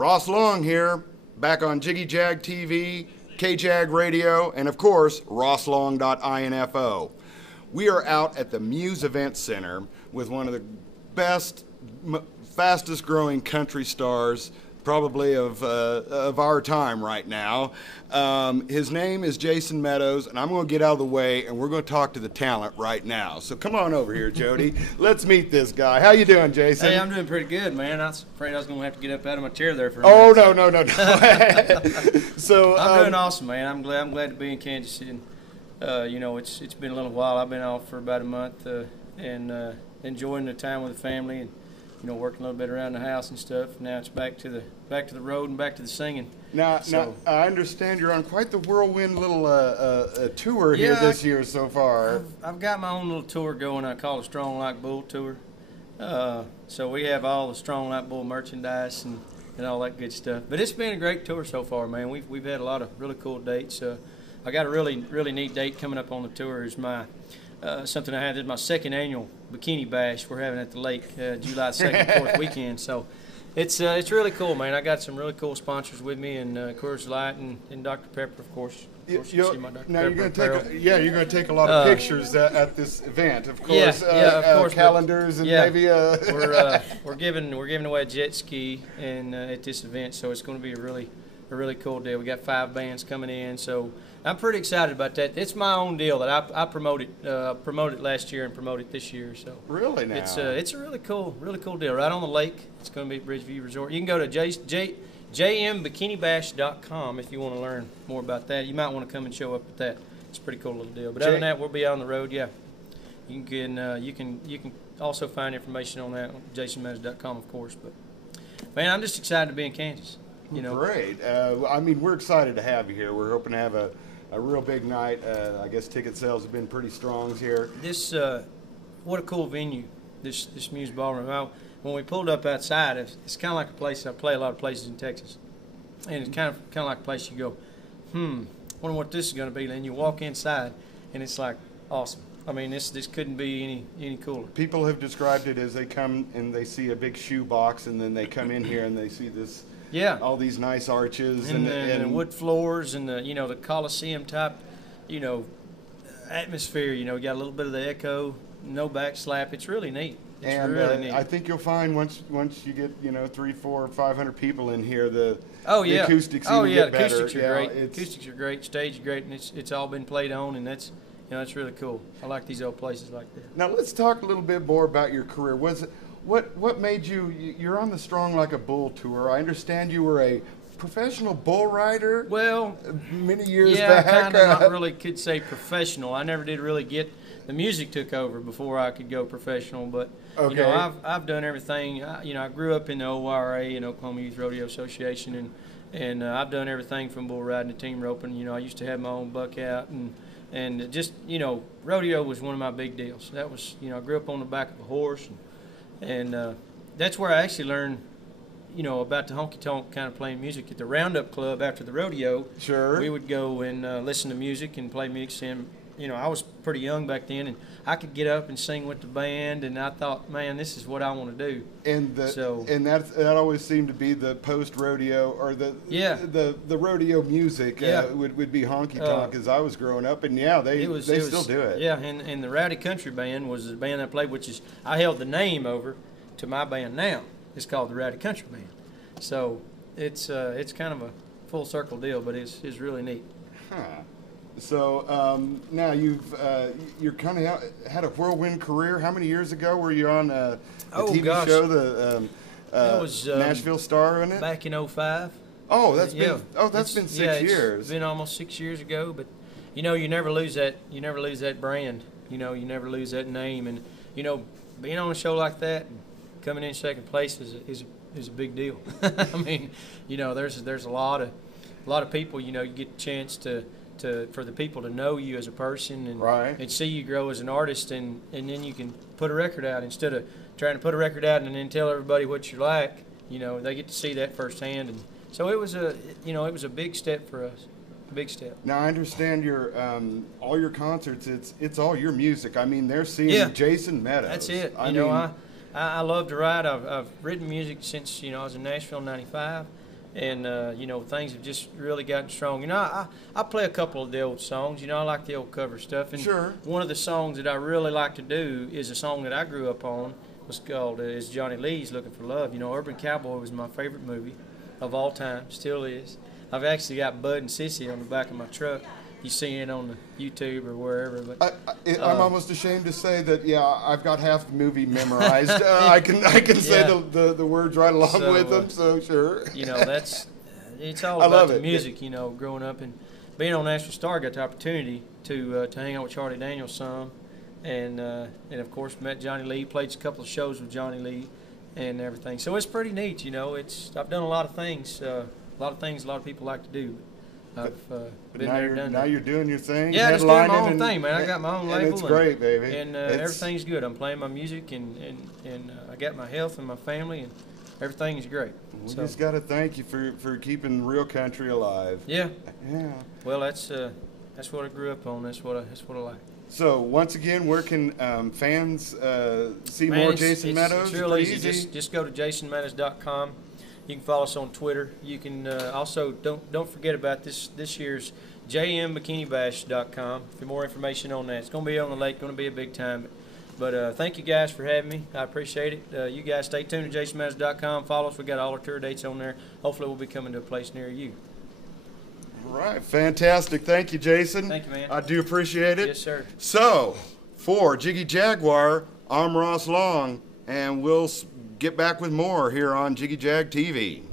Ross Long here, back on Jiggy Jag TV, KJAG Radio, and of course, RossLong.info. We are out at the Muse Event Center with one of the best, fastest growing country stars probably of our time right now. His name is Jason Meadows, and I'm going to get out of the way, and we're going to talk to the talent right now. So come on over here, Jody. Let's meet this guy. How you doing, Jason? Hey, I'm doing pretty good, man. I was afraid I was going to have to get up out of my chair there for a minute. minute. No. So I'm doing awesome, man. I'm glad to be in Kansas City. You know, it's been a little while. I've been off for about a month and enjoying the time with the family and, you know, working a little bit around the house and stuff. Now it's back to the road and back to the singing. Now I understand you're on quite the whirlwind little tour here this year so far. I've got my own little tour going. I call it Strong Like Bull Tour. So we have all the Strong Like Bull merchandise and all that good stuff. But it's been a great tour so far, man. We've had a lot of really cool dates. I got a really neat date coming up on the tour. Is my something I had. This is my second annual Bikini Bash we're having at the lake, July 2nd, 4th weekend. So it's really cool, man. I got some really cool sponsors with me, and Coors Light and Dr. Pepper, of course. You see my Dr. Now Pepper you're going to take a lot of pictures at this event, of course. Of course. Calendars and maybe. We're giving away a jet ski and at this event, so it's going to be a really cool deal. We got 5 bands coming in, so I'm pretty excited about that. It's my own deal that I promoted last year and promoted this year. So really, now it's a really cool deal right on the lake. It's going to be at Bridgeview Resort. You can go to jmbikinibash.com if you want to learn more about that. You might want to come and show up at that. It's a pretty cool little deal. But other than that, we'll be out on the road. Yeah, you can also find information on that on jasonmeadows.com, of course. But man, I'm just excited to be in Kansas. You know, great. I mean, we're excited to have you here. We're hoping to have a real big night. I guess ticket sales have been pretty strong here. This, what a cool venue, this Muse Ballroom. When we pulled up outside, it's kind of like a place. I play a lot of places in Texas, and it's kind of like a place you go, wonder what this is going to be. Then you walk inside, and it's like awesome. I mean, this couldn't be any cooler. People have described it as they come and they see a big shoe box, and then they come in here and they see this. Yeah, all these nice arches and the wood floors and the Coliseum type, atmosphere. You got a little bit of the echo, no backslap. It's really neat. It's really neat. I think you'll find once you get 300, 400, 500 people in here, the acoustics get better. The acoustics are great. Acoustics are great. Stage is great, and it's all been played on, and that's it's really cool. I like these old places like that. Now let's talk a little bit more about your career. What made you're on the Strong Like a Bull tour? I understand you were a professional bull rider. Well, many years back. I kind of not really could say professional. I never did really get the music took over before I could go professional. But I've done everything. I grew up in the ORA, Oklahoma Youth Rodeo Association, and I've done everything from bull riding to team roping. I used to have my own buck out and just rodeo was one of my big deals. That was I grew up on the back of a horse. And that's where I actually learned, about the honky-tonk kind of playing music at the Roundup Club after the rodeo. Sure. We would go and listen to music and play music. And, I was pretty young back then, and I could get up and sing with the band, and I thought, man, this is what I want to do. And that always seemed to be the post-rodeo or the rodeo music would be honky-tonk as I was growing up, and they still do it. Yeah, and the Rowdy Country Band was the band I played, which is I held the name over to my band now. It's called the Rowdy Country Band. So it's kind of a full circle deal, but it's really neat. Huh. So now you're kind of had a whirlwind career. How many years ago were you on a TV show, the Nashville Star, in it? Back in 05. Oh, that's been 6 years. It's been almost 6 years ago, but you never lose that brand. You never lose that name, and being on a show like that and coming in second place is a big deal. I mean, there's a lot of people. You get a chance for the people to know you as a person and see you grow as an artist, and then you can put a record out instead of trying to put a record out and then tell everybody what you like. They get to see that firsthand, and so it was a big step for us. A big step. Now I understand your all your concerts. It's all your music. I mean, they're seeing Jason Meadows. That's it. I love to write. I've written music since I was in Nashville in '95. and you know, things have just really gotten strong. You know, I play a couple of the old songs. You know, I like the old cover stuff. And Sure. one of the songs that I really like to do is a song that I grew up on. Was called is Johnny Lee's "Looking for Love." You know, Urban Cowboy was my favorite movie of all time. Still is. I've actually got Bud and Sissy on the back of my truck. You see it on the YouTube or wherever. But I'm almost ashamed to say that. Yeah, I've got half the movie memorized. I can say the words right along with them. So sure. You know, it's all about the music. You know, growing up and being on National Star, I got the opportunity to hang out with Charlie Daniels some, and of course met Johnny Lee. Played a couple of shows with Johnny Lee and everything. So it's pretty neat. You know, I've done a lot of things. A lot of people like to do. I've been there, done that. Now you're doing your thing. Yeah, just doing my own thing, man. I got my own label. And it's great, baby. And everything's good. I'm playing my music, and I got my health and my family, and everything is great. We just got to thank you for keeping real country alive. Yeah. Yeah. Well, that's what I grew up on. That's what I like. So once again, where can fans see more Jason Meadows? It's real easy. Just go to JasonMeadows.com. You can follow us on Twitter. You can also don't forget about this year's jmBikiniBash.com for more information on that. It's going to be on the lake. Going to be a big time. But thank you guys for having me. I appreciate it. You guys stay tuned to JasonMeadows.com. Follow us. We got all our tour dates on there. Hopefully, we'll be coming to a place near you. All right, fantastic. Thank you, Jason. Thank you, man. I do appreciate it. Yes, sir. So, for Jiggy Jaguar, I'm Ross Long, and we'll get back with more here on Jiggy Jag TV.